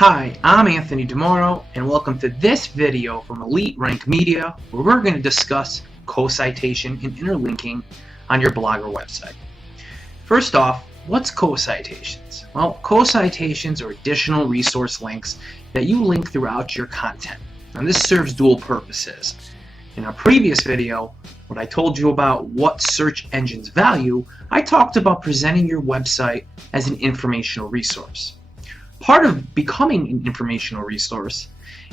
Hi, I'm Anthony DiMoro, and welcome to this video from Elite Rank Media, where we're going to discuss co-citation and interlinking on your blog or website. First off, what's co-citations? Well, co-citations are additional resource links that you link throughout your content, and this serves dual purposes. In our previous video, when I told you about what search engines value, I talked about presenting your website as an informational resource. Part of becoming an informational resource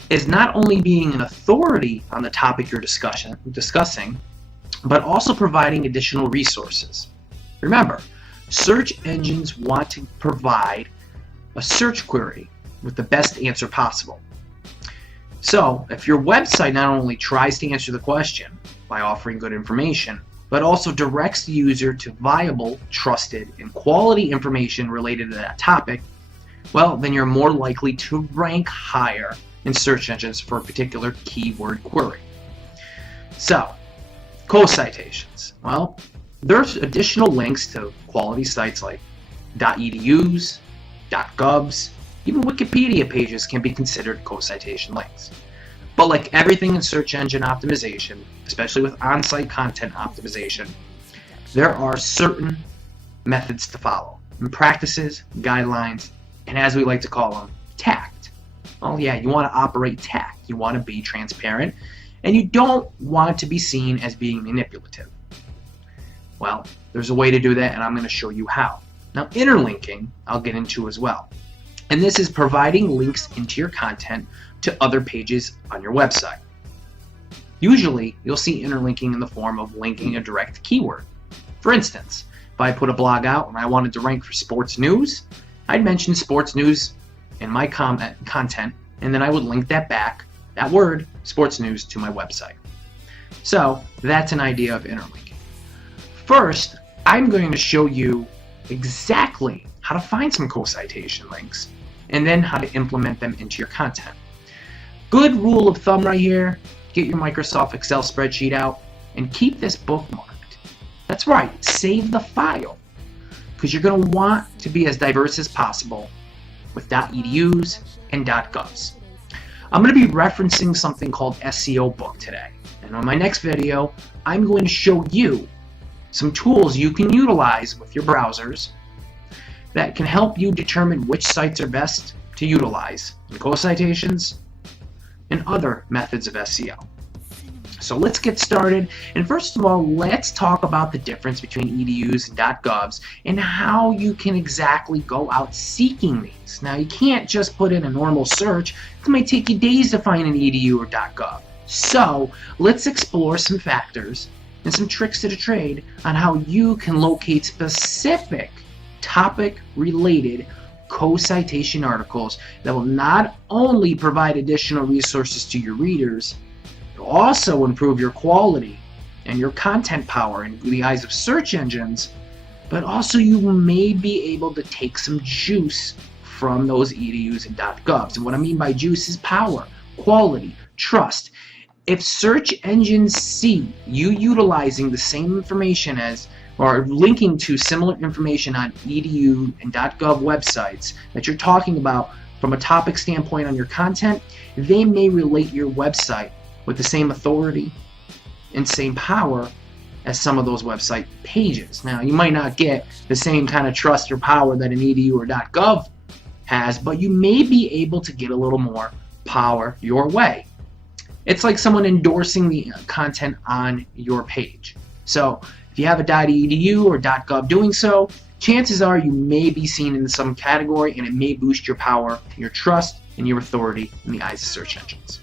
is not only being an authority on the topic you're discussing, but also providing additional resources. Remember, search engines want to provide a search query with the best answer possible. So, if your website not only tries to answer the question by offering good information, but also directs the user to viable, trusted, and quality information related to that topic, well, then you're more likely to rank higher in search engines for a particular keyword query. So, co-citations. Well, there's additional links to quality sites like .edus, .govs, even Wikipedia pages can be considered co-citation links. But like everything in search engine optimization, especially with on-site content optimization, there are certain methods to follow, and practices, guidelines, and as we like to call them, tact. Oh yeah, you want to operate tact. You want to be transparent, and you don't want to be seen as being manipulative. Well, there's a way to do that, and I'm going to show you how. Now, interlinking, I'll get into as well. And this is providing links into your content to other pages on your website. Usually, you'll see interlinking in the form of linking a direct keyword. For instance, if I put a blog out and I wanted to rank for sports news, I'd mention sports news in my content, and then I would link that word, sports news, to my website. So that's an idea of interlinking. First, I'm going to show you exactly how to find some co-citation links, and then how to implement them into your content. Good rule of thumb right here, get your Microsoft Excel spreadsheet out, and keep this bookmarked. That's right, save the file, because you're going to want to be as diverse as possible with .edus and .govs. I'm going to be referencing something called SEO Book today, and on my next video, I'm going to show you some tools you can utilize with your browsers that can help you determine which sites are best to utilize in co-citations and other methods of SEO. So let's get started, and first of all, let's talk about the difference between EDUs and .govs and how you can exactly go out seeking these. Now, you can't just put in a normal search. It might take you days to find an EDU or .gov. So let's explore some factors and some tricks to the trade on how you can locate specific topic-related co-citation articles that will not only provide additional resources to your readers, also improve your quality and your content power in the eyes of search engines, but also you may be able to take some juice from those EDUs and .govs. And what I mean by juice is power, quality, trust. If search engines see you utilizing the same information as or linking to similar information on EDU and .gov websites that you're talking about from a topic standpoint on your content, they may relate your website with the same authority and same power as some of those website pages. Now, you might not get the same kind of trust or power that an EDU or .gov has, but you may be able to get a little more power your way. It's like someone endorsing the content on your page. So, if you have a .edu or .gov doing so, chances are you may be seen in some category, and it may boost your power, your trust, and your authority in the eyes of search engines.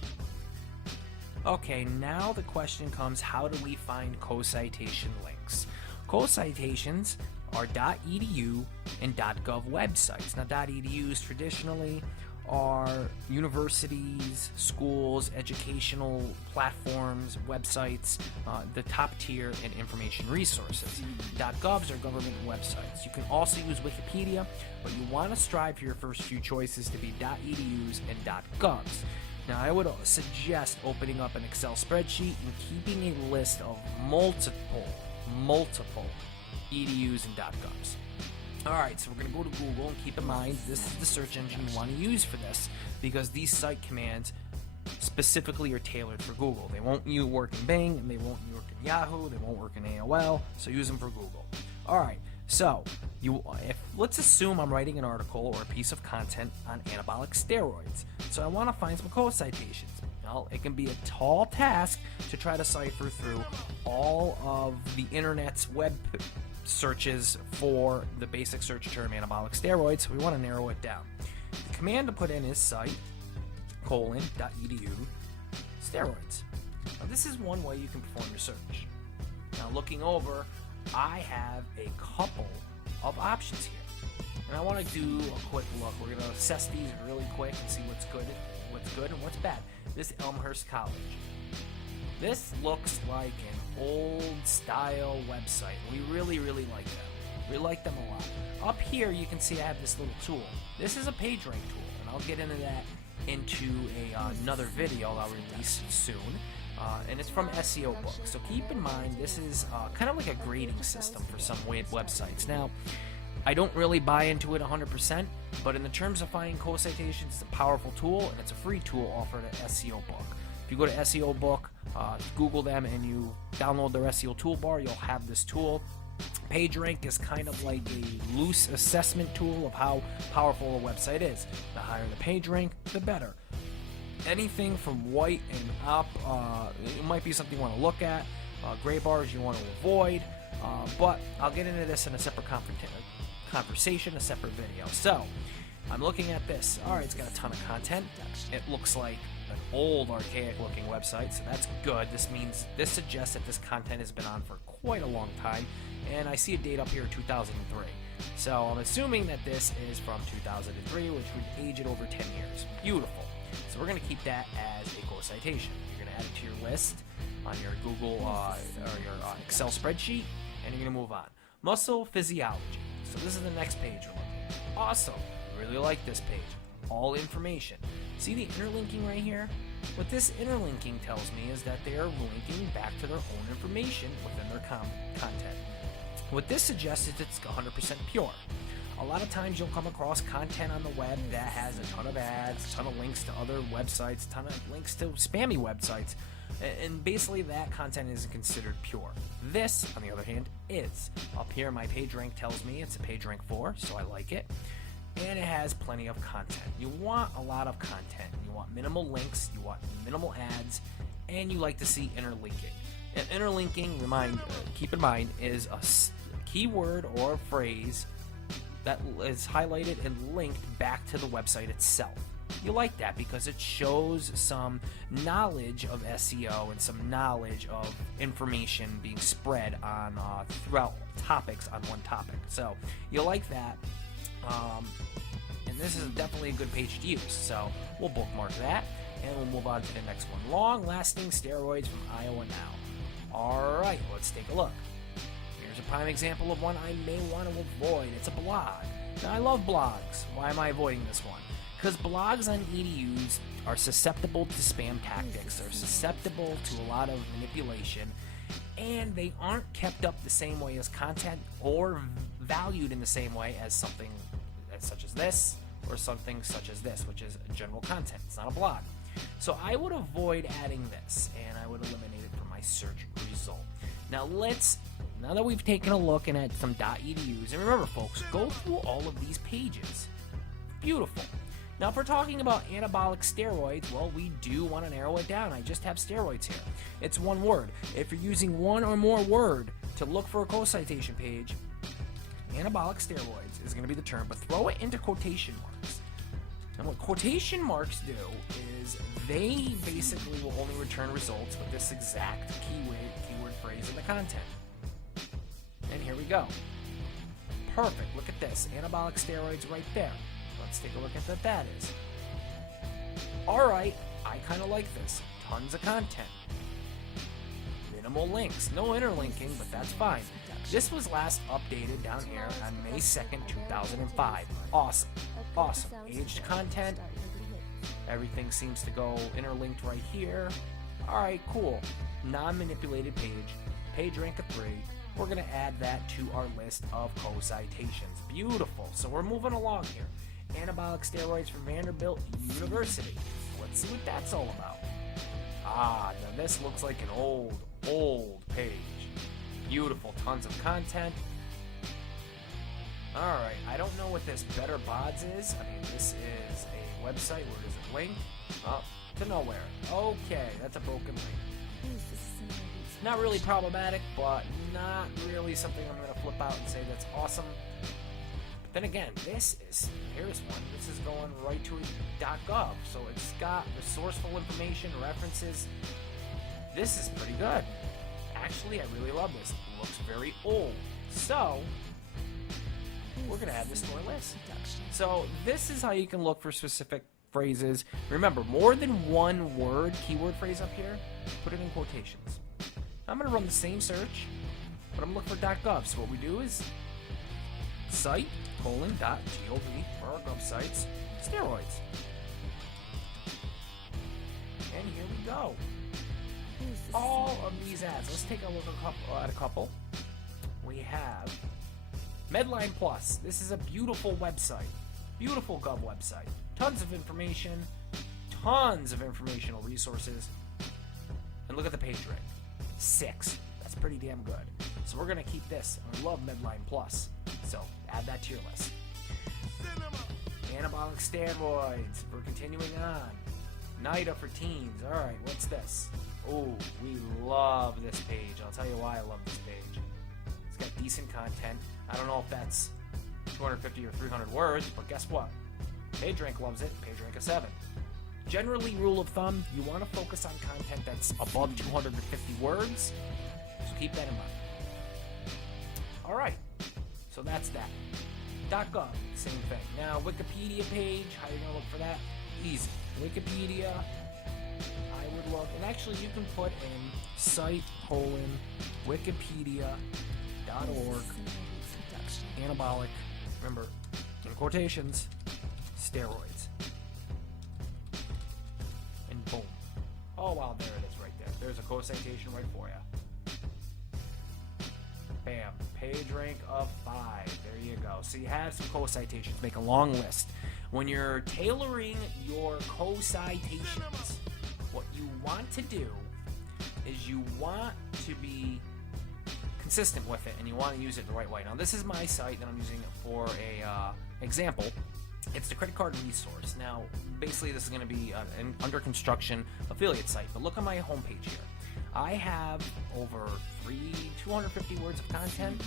Okay, now the question comes, how do we find co-citation links? Co-citations are .edu and .gov websites. Now, .edus traditionally are universities, schools, educational platforms, websites, the top tier in information resources. .govs are government websites. You can also use Wikipedia, but you want to strive for your first few choices to be .edus and .govs. Now, I would suggest opening up an Excel spreadsheet and keeping a list of multiple EDUs and .govs. Alright, so we're going to go to Google, and keep in mind this is the search engine you want to use for this, because these cite commands specifically are tailored for Google. They won't work in Bing, and they won't work in Yahoo, they won't work in AOL, so use them for Google. Alright, so let's assume I'm writing an article or a piece of content on anabolic steroids. So I want to find some co-citations. Well, it can be a tall task to try to cipher through all of the internet's web searches for the basic search term anabolic steroids, so we want to narrow it down. The command to put in is cite:/.edu steroids. Now this is one way you can perform your search. Now looking over, I have a couple of options here, and I want to do a quick look. We're going to assess these really quick and see what's good and what's bad. This Elmhurst College. This looks like an old style website. We really like them. We like them a lot. Up here you can see I have this little tool. This is a page rank tool, and I'll get into that into another video I'll release soon. And it's from SEO Book. So keep in mind this is kind of like a grading system for some websites. Now, I don't really buy into it 100%, but in the terms of finding co-citations, it's a powerful tool, and it's a free tool offered at SEO Book. If you go to SEO Book, Google them, and you download their SEO toolbar, you'll have this tool. PageRank is kind of like a loose assessment tool of how powerful a website is. The higher the PageRank, the better. Anything from white and up, it might be something you want to look at. Gray bars you want to avoid, but I'll get into this in a separate conversation, a separate video. So, I'm looking at this. Alright, it's got a ton of content. It looks like an old, archaic looking website, so that's good. This suggests that this content has been on for quite a long time, and I see a date up here, 2003. So I'm assuming that this is from 2003, which would age it over 10 years. Beautiful. So we're going to keep that as a co-citation. You're going to add it to your list on your Google or your Excel spreadsheet, and you're going to move on. Muscle physiology. So this is the next page we're looking at. Awesome. Really like this page. All information. See the interlinking right here? What this interlinking tells me is that they are linking back to their own information within their content. What this suggests is it's 100% pure. A lot of times you'll come across content on the web that has a ton of ads, a ton of links to other websites, a ton of links to spammy websites, and basically that content isn't considered pure. This, on the other hand, is. Up here my PageRank tells me it's a PageRank 4, so I like it. And it has plenty of content. You want a lot of content. You want minimal links, you want minimal ads, and you like to see interlinking. And interlinking, keep in mind, is a keyword or phrase that is highlighted and linked back to the website itself. You like that because it shows some knowledge of SEO and some knowledge of information being spread on throughout topics on one topic. So you like that. And this is definitely a good page to use, so we'll bookmark that, and we'll move on to the next one. Long-lasting steroids from Iowa Now. Alright, let's take a look. Here's a prime example of one I may want to avoid. It's a blog. Now, I love blogs. Why am I avoiding this one? Because blogs on EDUs are susceptible to spam tactics, they're susceptible to a lot of manipulation, and they aren't kept up the same way as content or valued in the same way as something such as this or something such as this, which is general content. It's not a blog. So I would avoid adding this, and I would eliminate it from my search result. Now that we've taken a look at some .edus, and remember folks, go through all of these pages. Beautiful. Now if we're talking about anabolic steroids, well, we do want to narrow it down. I just have steroids here. It's one word. If you're using one or more word to look for a co-citation page, anabolic steroids is going to be the term, but throw it into quotation marks. And what quotation marks do is they basically will only return results with this exact keyword phrase in the content. And here we go. Perfect. Look at this. Anabolic steroids right there. Let's take a look at what that is. Alright, I kind of like this. Tons of content. Minimal links. No interlinking, but that's fine. This was last updated down here on May 2nd, 2005. Awesome. Awesome. Aged content. Everything seems to go interlinked right here. Alright, cool. Non-manipulated page. Page rank of 3. we're going to add that to our list of co-citations. Beautiful. So we're moving along here. Anabolic steroids from Vanderbilt University. Let's see what that's all about. Now this looks like an old page. Beautiful, tons of content. Alright, I don't know what this Better Bods is. I mean, this is a website. Where does it link? Oh, to nowhere. Okay, that's a broken link. Not really problematic, but not really something I'm going to flip out and say that's awesome. But then again, here's one. This is going right to .gov, so it's got resourceful information, references. This is pretty good. Actually, I really love this. It looks very old. So, we're going to add this to our list. So, this is how you can look for specific phrases. Remember, more than one word, keyword phrase up here, put it in quotations. I'm going to run the same search, but I'm looking for .gov. So what we do is site:/.gov for our gov sites, steroids. And here we go. All of these ads. Let's take a look at a couple. We have Medline Plus. This is a beautiful website. Beautiful gov website. Tons of information. Tons of informational resources. And look at the page rank. 6. That's pretty damn good. So we're going to keep this. I love Medline Plus. So add that to your list. Anabolic steroids. We're continuing on. NIDA for teens. Alright, what's this? Oh, we love this page. I'll tell you why I love this page. It's got decent content. I don't know if that's 250 or 300 words, but guess what? PageRank loves it. PageRank a 7. Generally, rule of thumb, you want to focus on content that's above 250 words, so keep that in mind. Alright, so that's that. .gov, same thing. Now, Wikipedia page, how are you going to look for that? Easy. Wikipedia, I would look, and actually you can put in site:/wikipedia.org, anabolic, remember, in quotations, steroids. And boom. Oh wow, there it is right there. There's a co-citation right for you. Bam. Page rank of 5. There you go. So you have some co-citations. Make a long list. When you're tailoring your co-citations, what you want to do is you want to be consistent with it, and you want to use it the right way. Now, this is my site that I'm using for a example. It's the credit card resource. Now, basically, this is going to be an under construction affiliate site. But look at my homepage here. I have over 250 words of content.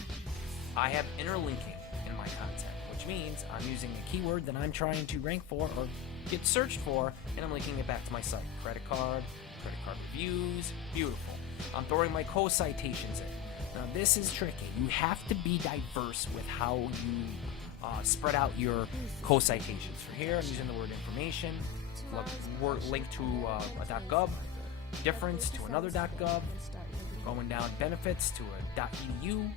I have interlinking in my content, which means I'm using a keyword that I'm trying to rank for or get searched for, and I'm linking it back to my site. Credit card reviews, beautiful. I'm throwing my co-citations in. Now, this is tricky. You have to be diverse with how you spread out your co-citations. For here, I'm using the word information, link to a .gov, difference to another .gov, going down benefits to a .edu.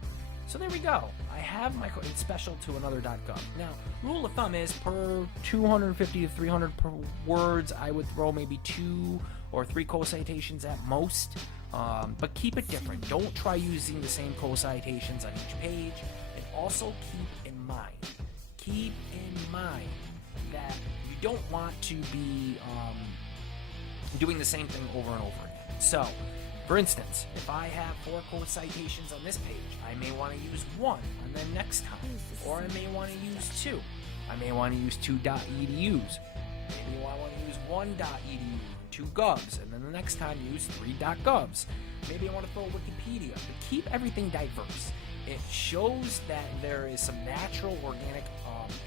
So there we go. I have my special to another .gov. Now, rule of thumb is per 250 to 300 per words, I would throw maybe 2 or 3 co-citations at most. But keep it different. Don't try using the same co-citations on each page. And also keep in mind that you don't want to be doing the same thing over and over again. So, for instance, if I have 4 co-citations on this page, I may want to use 1 on the next time. Or I may want to use 2. I may want to use 2 .edus. Maybe I want to use 1 .edu, 2 govs, and then the next time use 3 .govs. Maybe I want to throw Wikipedia, but keep everything diverse. It shows that there is some natural, organic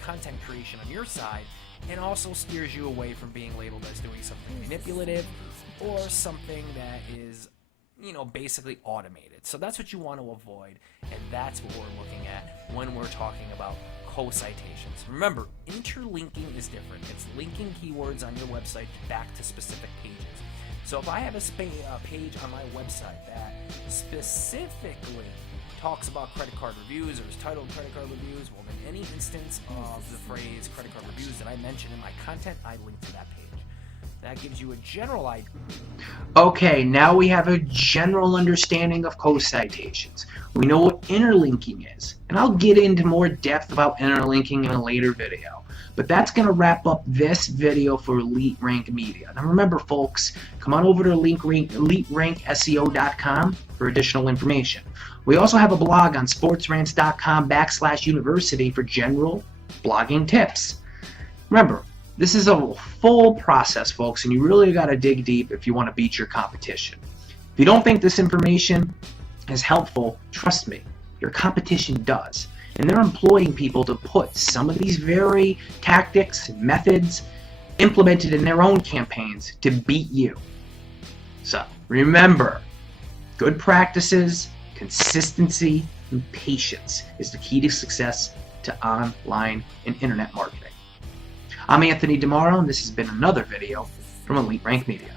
content creation on your side, and also steers you away from being labeled as doing something manipulative or something that is, basically automated. So that's what you want to avoid, and that's what we're looking at when we're talking about co-citations. Remember, interlinking is different. It's linking keywords on your website back to specific pages. So if I have a page on my website that specifically talks about credit card reviews or is titled credit card reviews, well, in any instance of the phrase credit card reviews that I mention in my content, I link to that page. That gives you a general idea. Okay, now we have a general understanding of co-citations. We know what interlinking is, and I'll get into more depth about interlinking in a later video. But that's going to wrap up this video for Elite Rank Media. Now remember, folks, come on over to eliterankSEO.com for additional information. We also have a blog on sportsrants.com/university for general blogging tips. Remember, this is a full process, folks, and you really got to dig deep if you want to beat your competition. If you don't think this information is helpful, trust me, your competition does. And they're employing people to put some of these very tactics and methods implemented in their own campaigns to beat you. So remember, good practices, consistency, and patience is the key to success to online and internet marketing. I'm Anthony DiMoro, and this has been another video from Elite Rank Media.